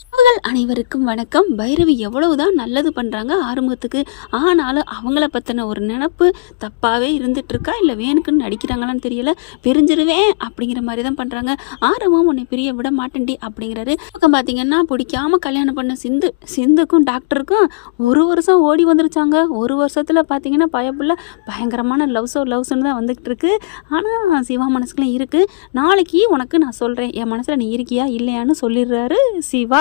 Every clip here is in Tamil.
உறவுகள் அனைவருக்கும் வணக்கம். பைரவி எவ்வளவுதான் நல்லது பண்ணுறாங்க ஆறுமுகத்துக்கு. ஆனாலும் அவங்கள பற்றின ஒரு நினப்பு தப்பாகவே இருந்துட்டு இருக்கா, இல்லை வேணுக்குன்னு நடிக்கிறாங்களான்னு தெரியல. பிரிஞ்சிருவேன் அப்படிங்கிற மாதிரி தான் பண்ணுறாங்க. ஆறுமுகம் உன்னை பிரிய விட மாட்டேன்டி அப்படிங்கிறாரு. பக்கம் பார்த்தீங்கன்னா பிடிக்காம கல்யாணம் பண்ண சிந்துக்கும் டாக்டருக்கும் ஒரு வருஷம் ஓடி வந்துருச்சாங்க. ஒரு வருஷத்தில் பார்த்தீங்கன்னா பயப்புள்ள பயங்கரமான லவ்ஸ்ன்னு தான் வந்துக்கிட்டு இருக்கு. ஆனால் சிவா மனசுக்குலாம் இருக்குது. நாளைக்கு உனக்கு நான் சொல்கிறேன், என் மனசில் நீ இருக்கியா இல்லையான்னு சொல்லிடுறாரு சிவா.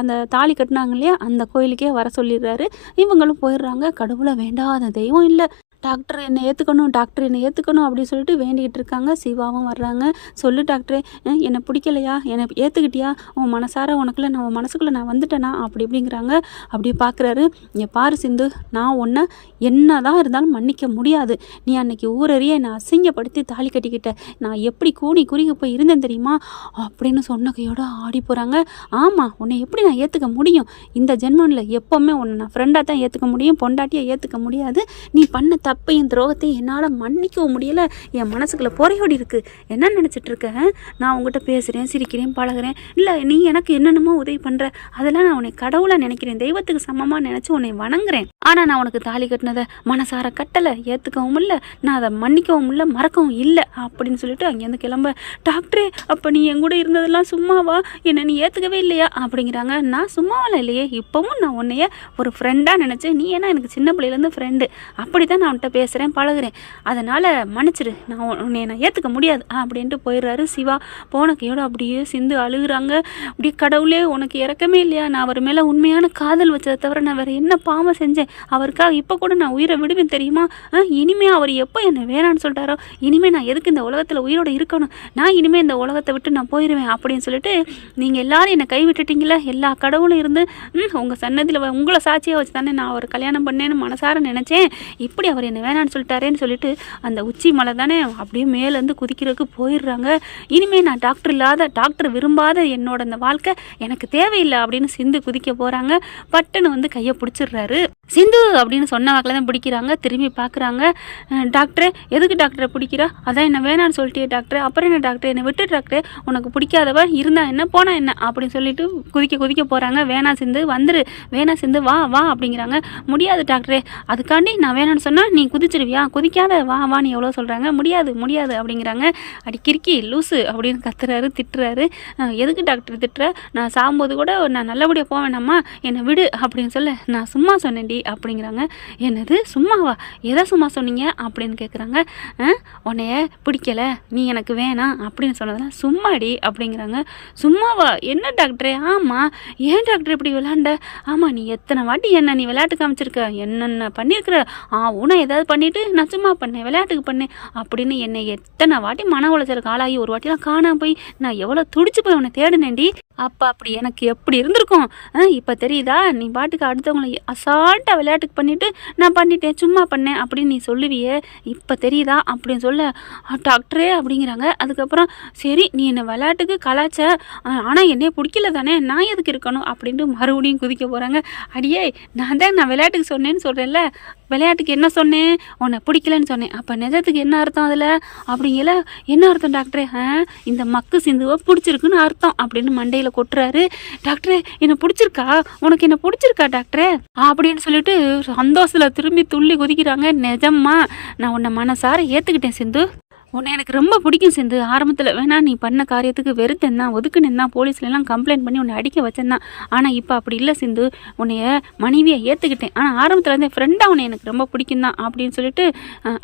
அந்த தாலி கட்டினாங்க இல்லையா, அந்த கோயிலுக்கே வர சொல்லிடுறாரு. இவங்களும் போயிடுறாங்க. கடவுளை வேண்டாத தெய்வம் இல்லை, டாக்டர் என்னை ஏற்றுக்கணும் அப்படின்னு சொல்லிட்டு வேண்டிக்கிட்டு இருக்காங்க. சிவாவும் வர்றாங்க. சொல்லு டாக்டரே, என்னை பிடிக்கலையா, என்னை ஏற்றுக்கிட்டியா, உன் மனசார உன் மனசுக்குள்ளே நான் வந்துட்டேனா அப்படிங்கிறாங்க. அப்படியே பார்க்குறாரு. இங்கே பாரு சிந்து, நான் உன்னை என்ன தான் இருந்தாலும் மன்னிக்க முடியாது. நீ அன்னைக்கு ஊரறிய என்னை அசிங்கப்படுத்தி தாலி கட்டிக்கிட்ட, நான் எப்படி கூனி குறுகி போய் இருந்தேன் தெரியுமா அப்படின்னு சொன்ன கையோட ஆடி போகிறாங்க. ஆமாம், உன்னை எப்படி நான் ஏற்றுக்க முடியும்? இந்த ஜென்மனில் எப்போவுமே உன்னை நான் ஃப்ரெண்டாக தான் ஏற்றுக்க முடியும், பொண்டாட்டியை ஏற்றுக்க முடியாது. நீ பண்ண தப்பையும் துரோகத்தையும் என்னால் மன்னிக்கவும் முடியலை. என் மனசுக்குள்ளே பொறையோடி இருக்குது. என்ன நினச்சிட்டு இருக்க? நான் உங்கள்கிட்ட பேசுகிறேன், சிரிக்கிறேன், பழகிறேன். இல்லை, நீ எனக்கு என்னென்னமோ உதவி பண்ணுற, அதெல்லாம் நான் உன்னை கடவுளாக நினைக்கிறேன், தெய்வத்துக்கு சமமாக நினச்சி உன்னை வணங்குறேன். ஆனால் நான் உனக்கு தாலி கட்டினதை மனசார கட்டலை, ஏற்றுக்கவும் இல்லை, நான் அதை மன்னிக்கவும் இல்லை, மறக்கவும் இல்லை அப்படின்னு சொல்லிட்டு அங்கேருந்து கிளம்ப. டாக்டரே, அப்போ நீ என் கூட இருந்ததெல்லாம் சும்மாவா? என்னை நீ ஏற்றுக்கவே இல்லையா அப்படிங்கிறாங்க. நான் சும்மாவெல்லாம் இல்லையே, இப்போவும் நான் உன்னைய ஒரு ஃப்ரெண்டாக நினச்சேன். நீ ஏன்னா எனக்கு சின்ன பிள்ளையிலேருந்து ஃப்ரெண்டு, அப்படி தான் நான் அவன்கிட்ட பேசுகிறேன், பழகுறேன். அதனால் மன்னிச்சிடு, உன்னை ஏற்றுக்க முடியாது அப்படின்ட்டு போயிடுறாரு சிவா. போன கையோடு அப்படியே சிந்து அழுகுறாங்க. அப்படியே கடவுளே, உனக்கு இறக்கமே இல்லையா? நான் அவர் மேலே உண்மையான காதல் வச்சதை தவிர நான் வேறு என்ன பாவம் செஞ்சேன்? அவருக்காக இப்போ கூட நான் உயிரை விடுவேன் தெரியுமா? இனிமேல் அவர் எப்போ என்னை வேணான்னு சொல்லிட்டாரோ, இனிமேல் நான் எதுக்கு இந்த உலகத்தில் உயிரோடு இருக்கணும்? நான் இனிமேல் இந்த உலகத்தை விட்டு நான் போயிடுவேன் அப்படின்னு சொல்லிட்டு, நீங்கள் எல்லாரும் என்னை கைவிட்டுட்டீங்களே, எல்லா கடவுளும் இருந்து உங்கள் சன்னதியில் உங்களை சாட்சியாக வச்சு தானே நான் அவர் கல்யாணம் பண்ணேன்னு மனசார நினச்சேன். இப்படி அவர் என்னை வேணான்னு சொல்லிட்டாரேன்னு சொல்லிட்டு அந்த உச்சி மலை தானே அப்படியே மேலேருந்து குதிக்கிறதுக்கு போயிடுறாங்க. இனிமேல் நான் டாக்டர் விரும்பாத என்னோட அந்த வாழ்க்கை எனக்கு தேவையில்லை அப்படின்னு சிந்து குதிக்க போகிறாங்க. பட்டுன்னு கையை பிடிச்சிடுறாரு. சிந்து அப்படின்னு சொன்ன வாக்கில் தான் பிடிக்கிறாங்க. திரும்பி பார்க்குறாங்க. டாக்டரே, எதுக்கு டாக்டரை பிடிக்கிறா? அதான் என்ன வேணான்னு சொல்லிட்டே டாக்டர், அப்புறம் என்ன டாக்டர், என்னை விட்டு டாக்டர், உனக்கு பிடிக்காதவ இருந்தா என்ன போனா என்ன அப்படின்னு சொல்லிட்டு குதிக்க போகிறாங்க. வேணா சிந்து வந்துரு, வேணா சிந்து வா அப்படிங்கிறாங்க. முடியாது டாக்டரே, அதுக்காண்டி நான் வேணான்னு சொன்னால் நீ குதிச்சிருவியா? குதிக்காத, வா நீ எவ்வளோ சொல்கிறாங்க. முடியாது அப்படிங்கிறாங்க. அடி கிறுக்கி லூசு அப்படின்னு கத்துறாரு, திட்டுறாரு. எதுக்கு டாக்டர் திட்டுற? நான் சாகும்போது கூட நான் நல்லபடியாக போவேனாம்மா, என்னை விடு அப்படின்னு சொல்ல. நான் சும்மா சொன்னேன்டி அப்படிங்கிறாங்க. என்னது சும்மாவா? எதை சும்மா சொன்னீங்க அப்படின்னு கேட்குறாங்க. உன்னைய பிடிக்கலை, நீ எனக்கு வேணாம் அப்படின்னு சொன்னதெல்லாம் சும்மாடி அப்படிங்கிறாங்க. சும்மாவா? என்ன டாக்டரே? ஆமாம். ஏன் டாக்டர் இப்படி விளையாண்ட? ஆமாம், நீ எத்தனை வாட்டி என்ன நீ விளையாட்டு காமிச்சிருக்க, என்னென்ன பண்ணியிருக்கிற. உன ஏதாவது பண்ணிவிட்டு நான் சும்மா பண்ணேன், விளையாட்டுக்கு பண்ணேன் அப்படின்னு என்னை எத்தனை வாட்டி மன உளைச்சலுக்கு ஆளாகி ஒரு வாட்டிலாம் காணாம போய் நான் எவ்வளோ துடிச்சு போய் உன்னை தேடினேன்டி. அப்போ அப்படி எனக்கு எப்படி இருந்திருக்கும்? இப்போ தெரியுதா? நீ பாட்டுக்கு அடுத்தவங்களை அசால்ட்டாக விளையாட்டுக்கு பண்ணிவிட்டு நான் பண்ணிட்டேன், சும்மா பண்ணேன் அப்படின்னு நீ சொல்லுவியே, இப்போ தெரியுதா அப்படின்னு சொல்ல. டாக்டரே அப்படிங்கிறாங்க. அதுக்கப்புறம் சரி, நீ என்னை விளையாட்டுக்கு கலாச்ச, ஆனால் என்னைய பிடிக்கல தானே, நான் எதுக்கு இருக்கணும் அப்படின்ட்டு மறுபடியும் குதிக்க போகிறாங்க. அடியே, நான் விளையாட்டுக்கு சொன்னேன்னு சொல்கிறேன்ல, விளையாட்டுக்கு என்ன சொன்னேன்? உன்னை பிடிக்கலன்னு சொன்னேன். அப்போ நிஜத்துக்கு என்ன அர்த்தம் அதில் அப்படிங்கல? என்ன அர்த்தம் டாக்டரே? இந்த மக்கு சிந்துவை பிடிச்சிருக்குன்னு அர்த்தம் அப்படின்னு மண்டையில் கொட்டுறாரு. டாக்டரே, என்னை பிடிச்சிருக்கா? உனக்கு என்ன பிடிச்சிருக்கா டாக்டரே அப்படின்னு சொல்லிட்டு சந்தோஷத்தில் திரும்பி துள்ளி குதிக்கிறாங்க. நிஜமா நான் உன்னை மனசார ஏற்றுக்கிட்டேன் சிந்து, உன்னை எனக்கு ரொம்ப பிடிக்கும் சிந்து. ஆரம்பத்தில் வேணா நீ பண்ண காரியத்துக்கு வெறுத்தேன்னா, ஒதுக்குனேன்னா, போலீஸ்லாம் கம்ப்ளைண்ட் பண்ணி உன்னை அடிக்க வச்சேன்னா, ஆனால் இப்போ அப்படி இல்லை சிந்து, உன்னைய மனைவியை ஏற்றுக்கிட்டேன். ஆனால் ஆரம்பத்தில் இருந்தே ஃப்ரெண்டாக உன்னை எனக்கு ரொம்ப பிடிக்கும் தான் அப்படின்னு சொல்லிட்டு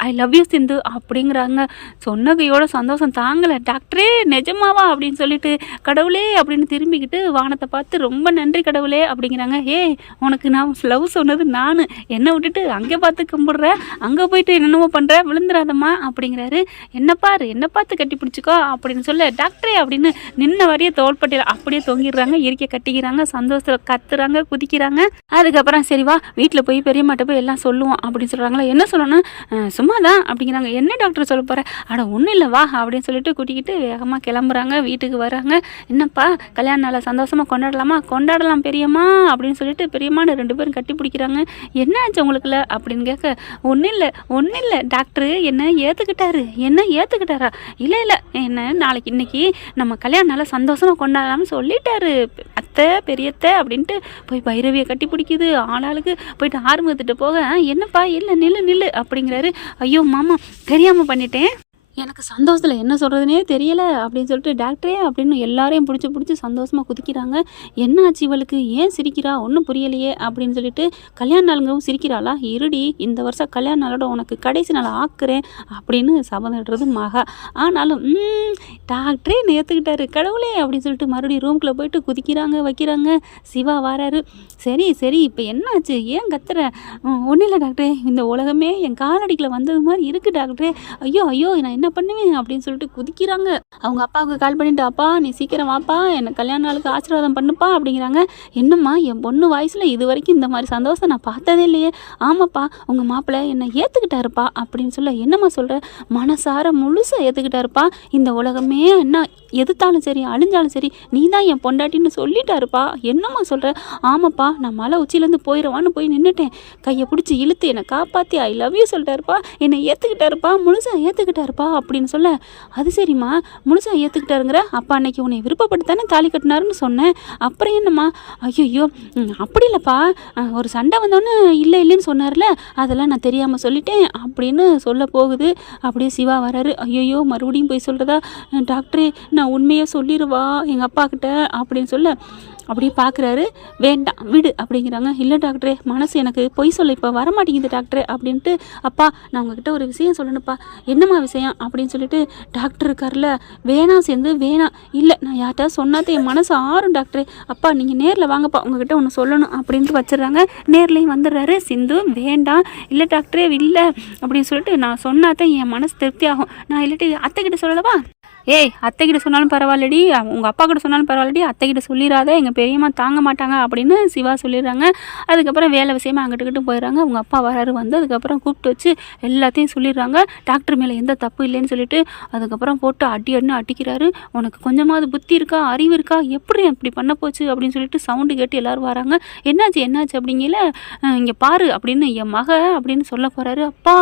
ஐ லவ் யூ சிந்து அப்படிங்கிறாங்க. சொன்னகையோட சந்தோஷம் தாங்கலை. டாக்டரே நிஜமாவா அப்படின்னு சொல்லிட்டு, கடவுளே அப்படின்னு திரும்பிக்கிட்டு வானத்தை பார்த்து ரொம்ப நன்றி கடவுளே அப்படிங்கிறாங்க. உனக்கு நான் லவ் சொன்னது நான், என்னை விட்டுட்டு அங்கே பார்த்து கும்பிடுற, அங்கே போயிட்டு என்னென்னமோ பண்ணுற, விழுந்துடாதம்மா அப்படிங்கிறாரு. என்ன பார்த்து கட்டி பிடிச்சிக்கோ அப்படின்னு சொல்ல. டாக்டரே அப்படின்னு நின்ன வரைய தோள்பட்டியில் அப்படியே தொங்கிடுறாங்க. இறுக்கி கட்டிக்கிறாங்க. சந்தோஷத்தில் கத்துறாங்க, குதிக்கிறாங்க. அதுக்கப்புறம் சரி வா, வீட்டில் போய் பெரியம்மாட்ட போய் எல்லாம் சொல்லுவோம் அப்படின்னு சொல்கிறாங்களா. என்ன சொல்லணும்? சும்மா தான் அப்படிங்கிறாங்க. என்ன டாக்டர் சொல்ல போகிற? ஒன்றும் இல்லை வா அப்படின்னு சொல்லிட்டு கூட்டிக்கிட்டு வேகமாக கிளம்புறாங்க. வீட்டுக்கு வராங்க. என்னப்பா கல்யாண நாளை சந்தோஷமாக கொண்டாடலாமா? கொண்டாடலாம் பெரியம்மா அப்படின்னு சொல்லிட்டு பெரியம்மான்னு 2 பேரும் கட்டி பிடிக்கிறாங்க. என்ன ஆச்சு உங்களுக்குல அப்படின்னு கேட்க, ஒன்றும் இல்லை டாக்டரு என்ன ஏற்றுக்கிட்டாரு. என்ன ஏற்றுக்கிட்டாரா? இல்லை இல்லை, என்ன நாளைக்கு இன்னைக்கு நம்ம கல்யாணம் நல்லா சந்தோஷமாக கொண்டாடலாம்னு சொல்லிட்டாரு அத்தை பெரியத்தை அப்படின்ட்டு போய் பைரவியை கட்டி பிடிக்குது. ஆளாளுக்கு போயிட்டு ஆறுமுகத்திட்ட போக, என்னப்பா இல்லை நில்லு நில்லு அப்படிங்கிறாரு. ஐயோ மாமா தெரியாமல் பண்ணிட்டேன், எனக்கு சந்தோஷத்தில் என்ன சொல்கிறதுனே தெரியலை அப்படின்னு சொல்லிட்டு டாக்டரே அப்படின்னு எல்லாரையும் பிடிச்சி சந்தோஷமாக குதிக்கிறாங்க. என்ன ஆச்சு இவளுக்கு, ஏன் சிரிக்கிறா, ஒன்றும் புரியலையே அப்படின்னு சொல்லிட்டு கல்யாண நாளுங்கவும் சிரிக்கிறாளா? இருடி, இந்த வருஷம் கல்யாண நாளோட உனக்கு கடைசி நாள் ஆக்குறேன் அப்படின்னு சபதம் மகா. ஆனாலும் டாக்டரே ஏற்றுக்கிட்டாரு கடவுளே அப்படின்னு சொல்லிட்டு மறுபடியும் ரூம்குள்ளே போயிட்டு குதிக்கிறாங்க வைக்கிறாங்க. சிவா வராரு. சரி சரி இப்போ என்னாச்சு, ஏன் கத்துற? ஒன்றும் இல்லை டாக்டரே, இந்த உலகமே என் காலடிக்கில் வந்தது மாதிரி இருக்குது டாக்டரே. ஐயோ ஐயோ நான் என்ன பண்ணுவேன் அப்படின்னு சொல்லிட்டு குதிக்கிறாங்க. அவங்க அப்பாவுக்கு கால் பண்ணிட்டு, அப்பா நீ சீக்கிரம் வாப்பா, என்னை கல்யாண நாளுக்கு ஆசீர்வாதம் பண்ணுப்பா அப்படிங்கிறாங்க. என்னம்மா, என் பொண்ணு வாய்ஸில் இது வரைக்கும் இந்த மாதிரி சந்தோஷம் நான் பார்த்ததே இல்லையே. ஆமாப்பா, உங்கள் மாப்பிள்ளை என்னை ஏற்றுக்கிட்டாருப்பா அப்படின்னு சொல்ல, என்னம்மா சொல்கிற? மனசார முழுசாக ஏற்றுக்கிட்டாருப்பா. இந்த உலகமே என்ன எதிர்த்தாலும் சரி அழிஞ்சாலும் சரி நீ தான் என் பொண்டாட்டின்னு சொல்லிட்டாருப்பா. என்னம்மா சொல்கிற? ஆமாப்பா, நான் மலை உச்சியிலேருந்து போயிடுவான்னு போய் நின்றுட்டேன். கையை பிடிச்சி இழுத்து என்னை காப்பாற்றி ஐ லவ் யூ சொல்லிட்டாருப்பா, என்னை ஏற்றுக்கிட்டாருப்பா, முழுசாக ஏற்றுக்கிட்டாருப்பா அப்படின்னு சொல்ல, அது சரிம்மா முழுசாக ஏற்றுக்கிட்டாருங்கிற, அப்பா அன்னைக்கு உன்னை விருப்பப்பட்டு தானே தாலி கட்டினாருன்னு சொன்னேன், அப்புறம் என்னம்மா? ஐயோ அப்படி இல்லைப்பா, ஒரு சண்டை வந்தோன்னே இல்லை இல்லைன்னு சொன்னார்ல, அதெல்லாம் நான் தெரியாமல் சொல்லிட்டேன் அப்படின்னு சொல்ல போகுது. அப்படியே சிவா வராரு. ஐயோ மறுபடியும் போய் சொல்கிறதா? டாக்டரே நான் உண்மையை சொல்லிடுவா எங்கள் அப்பா கிட்ட அப்படின்னு சொல்ல, அப்படியே பார்க்குறாரு. வேண்டாம் விடு அப்படிங்கிறாங்க. இல்லை டாக்டரே, மனசு எனக்கு பொய் சொல்ல இப்போ வரமாட்டேங்குது டாக்டரே அப்படின்ட்டு, அப்பா நான் உங்ககிட்ட ஒரு விஷயம் சொல்லணுப்பா. என்னம்மா விஷயம் அப்படின்னு சொல்லிட்டு, டாக்டர் இருக்கார்ல, வேணாம் சேர்ந்து வேணாம், இல்லை நான் யார்கிட்ட சொன்னாதே என் மனசு ஆறும் டாக்டரே, அப்பா நீங்கள் நேரில் வாங்கப்பா உங்ககிட்ட ஒன்று சொல்லணும் அப்படின்ட்டு வச்சிடுறாங்க. நேர்லேயும் வந்துடுறாரு. சிந்து வேண்டாம், இல்லை டாக்டரே இல்லை அப்படின்னு சொல்லிட்டு, நான் சொன்னாதான் என் மனசு திருப்தி ஆகும், நான் இல்லாட்டி அத்தைக்கிட்ட சொல்லலவா? ஏய் அத்தைக்கிட்ட சொன்னாலும் பரவாயில்லடி, உங்கள் அப்பா கிட்ட சொன்னாலும் பரவாயில்லடி, அத்தைக்கிட்ட சொல்லிடாத, எங்கள் பெரியம்மா தாங்க மாட்டாங்க அப்படின்னு சிவா சொல்லிடுறாங்க. அதுக்கப்புறம் வேலை விஷயமா அங்கிட்டுக்கிட்டு போயிடுறாங்க. அவங்க அப்பா வராரு. வந்து அதுக்கப்புறம் கூப்பிட்டு வச்சு எல்லாத்தையும் சொல்லிடுறாங்க. டாக்டர் மேலே எந்த தப்பு இல்லைன்னு சொல்லிட்டு அதுக்கப்புறம் போட்டு அடின்னு அடிக்கிறாரு. உனக்கு கொஞ்சமாவது புத்தி இருக்கா, அறிவு இருக்கா, எப்படி அப்படி பண்ண போச்சு அப்படின்னு சொல்லிட்டு சவுண்டு கேட்டு எல்லோரும் வராங்க. என்னாச்சு என்னாச்சு அப்படிங்கல, இங்கே பாரு அப்படின்னு என் மக அப்படின்னு சொல்ல போகிறாரு. அப்பா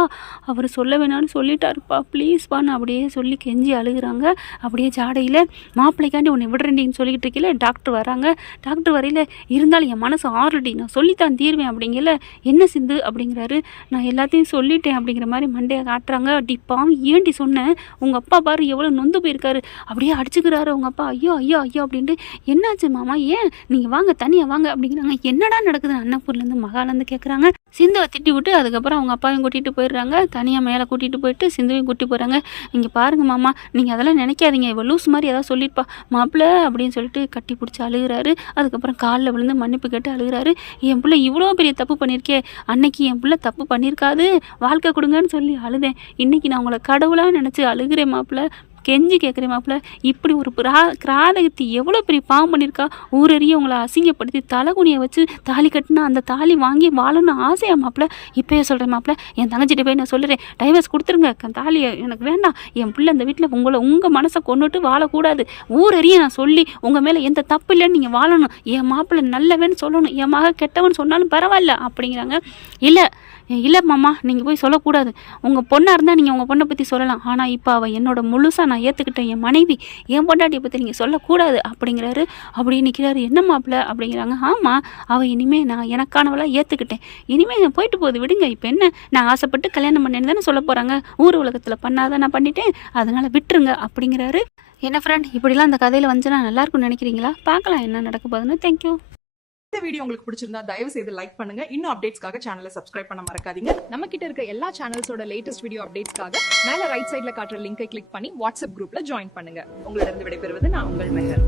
அவர் சொல்ல வேணான்னு சொல்லிட்டாருப்பா, ப்ளீஸ்ப்பான்னு அப்படியே சொல்லி கெஞ்சி அழுகுறாங்க. அப்படியே ஜாடையில் மாப்பிள்ளைக்காண்டி உன்னை விடுறேன்டின்னு சொல்லிக்கிட்டு இருக்கல, டாக்டர் வராங்க. டாக்டர் வரையில் இருந்தாலும் என் மனசு ஆல்ரெடி நான் சொல்லித்தான் தீர்வேன் அப்படிங்கல. என்ன சிந்து அப்படிங்கிறாரு. நான் எல்லாத்தையும் சொல்லிட்டேன் அப்படிங்கிற மாதிரி மண்டையை காட்டுறாங்க. டிப்பாம் ஏன்டி சொன்னேன், உங்கள் அப்பா பாரு எவ்வளோ நொந்து போயிருக்காரு, அப்படியே அடிச்சுக்கிறாரு உங்கள் அப்பா. ஐயோ ஐயோ ஐயோ அப்படின்ட்டு, என்னாச்சு மாமா, ஏன் நீங்கள் வாங்க தனியாக வாங்க அப்படிங்கிறாங்க. என்னடா நடக்குது அன்னப்பூர்லேருந்து மகாலேருந்து கேட்குறாங்க. சிந்துவை திட்டி விட்டு அதுக்கப்புறம் அவங்க அப்பாவையும் கூட்டிகிட்டு போயிடுறாங்க. தனியாக மேலே கூட்டிகிட்டு போயிட்டு சிந்துவையும் கூட்டி போகிறாங்க. இங்கே பாருங்கள் மாமா, நீங்கள் அதெல்லாம் நினைக்காதீங்க, இவள் லூஸ் மாதிரி ஏதாவது சொல்லியிருப்பா மாப்பிள்ளை அப்படின்னு சொல்லிட்டு கட்டி பிடிச்சி அழுகிறாரு. அதுக்கப்புறம் காலில் விழுந்து மன்னிப்பு கேட்டு அழுகிறாரு. என் பிள்ளை இவ்வளோ பெரிய தப்பு பண்ணியிருக்கே, அன்னைக்கு என் பிள்ளை தப்பு பண்ணியிருக்காது, வாழ்க்கை கொடுங்கன்னு சொல்லி அழுதேன், இன்றைக்கி நான் உங்களை கடவுளாக நினச்சி அழுகிறேன் மாப்பிள்ளை, கெஞ்சி கேட்குறேன் மாப்பிள்ள. இப்படி ஒரு கிராதகத்தி எவ்வளோ பெரிய பாவம் பண்ணியிருக்கா, ஊரறிய உங்களை அசிங்கப்படுத்தி தலைகுனியை வச்சு தாலி கட்டினா அந்த தாலி வாங்கி வாழணும்னு ஆசையா மாப்பிள்ள. இப்போயே சொல்கிறேன் மாப்பிள்ள, என் தங்கச்சிட்ட போய் நான் சொல்லுறேன், டைவர்ஸ் கொடுத்துருங்க, தாலியை எனக்கு வேண்டாம், என் பிள்ளை அந்த வீட்டில் உங்கள் மனசை கொண்டுட்டு வாழக்கூடாது, ஊரறிய நான் சொல்லி உங்கள் மேலே எந்த தப்பு இல்லைன்னு நீங்கள் வாழணும், என் மாப்பிள்ளை நல்லவன்னு சொல்லணும், என் மக கெட்டவன் சொன்னாலும் பரவாயில்ல அப்படிங்கிறாங்க. இல்லை மாமா, நீங்கள் போய் சொல்லக்கூடாது, உங்கள் பொண்ணாக இருந்தால் நீங்கள் உங்கள் பொண்ணை பற்றி சொல்லலாம், ஆனால் இப்போ அவள் என்னோட முழுசாக நான் ஏற்றுக்கிட்டேன், என் மனைவி, என் பொண்டாட்டியை பற்றி நீங்கள் சொல்லக்கூடாது அப்படிங்கிறாரு. அப்படி நிற்கிறாரு. என்ன மாப்பிள்ள அப்படிங்கிறாங்க. ஆமாம், அவள் இனிமேல் நான் எனக்கானவளாக ஏற்றுக்கிட்டேன், இனிமேல் போயிட்டு போகுது விடுங்க, இப்போ என்ன நான் ஆசைப்பட்டு கல்யாணம் பண்ணேன்னு தானே சொல்ல போகிறாங்க, ஊர் உலகத்தில் பண்ணாதான் நான் பண்ணிட்டேன், அதனால் விட்டுருங்க அப்படிங்கிறாரு. என்ன ஃப்ரெண்ட், இப்படிலாம் அந்த கதையில் வந்துச்சுன்னா நல்லாயிருக்கும்னு நினைக்கிறீங்களா? பார்க்கலாம் என்ன நடக்க போகுதுன்னு. தேங்க்யூ. இந்த வீடியோ உங்களுக்கு பிடிச்சிருந்தா தயவு செய்து லைக் பண்ணுங்க. இன்னும் அப்டேட்ஸ்க்காக சேனலை சப்ஸ்கிரைப் பண்ண மறக்காதீங்க. நம்ம கிட்ட இருக்க எல்லா சேனல்ஸோட லேட்டஸ்ட் வீடியோ அப்டேட்ஸ்க்காக மேல ரைட் சைடுல காட்டுற லிங்கை கிளிக் பண்ணி வாட்ஸ்அப் குரூப்ல ஜாயின் பண்ணுங்க. உங்களிடம் விடைபெறுவது நான் உங்கள் மெஹர்.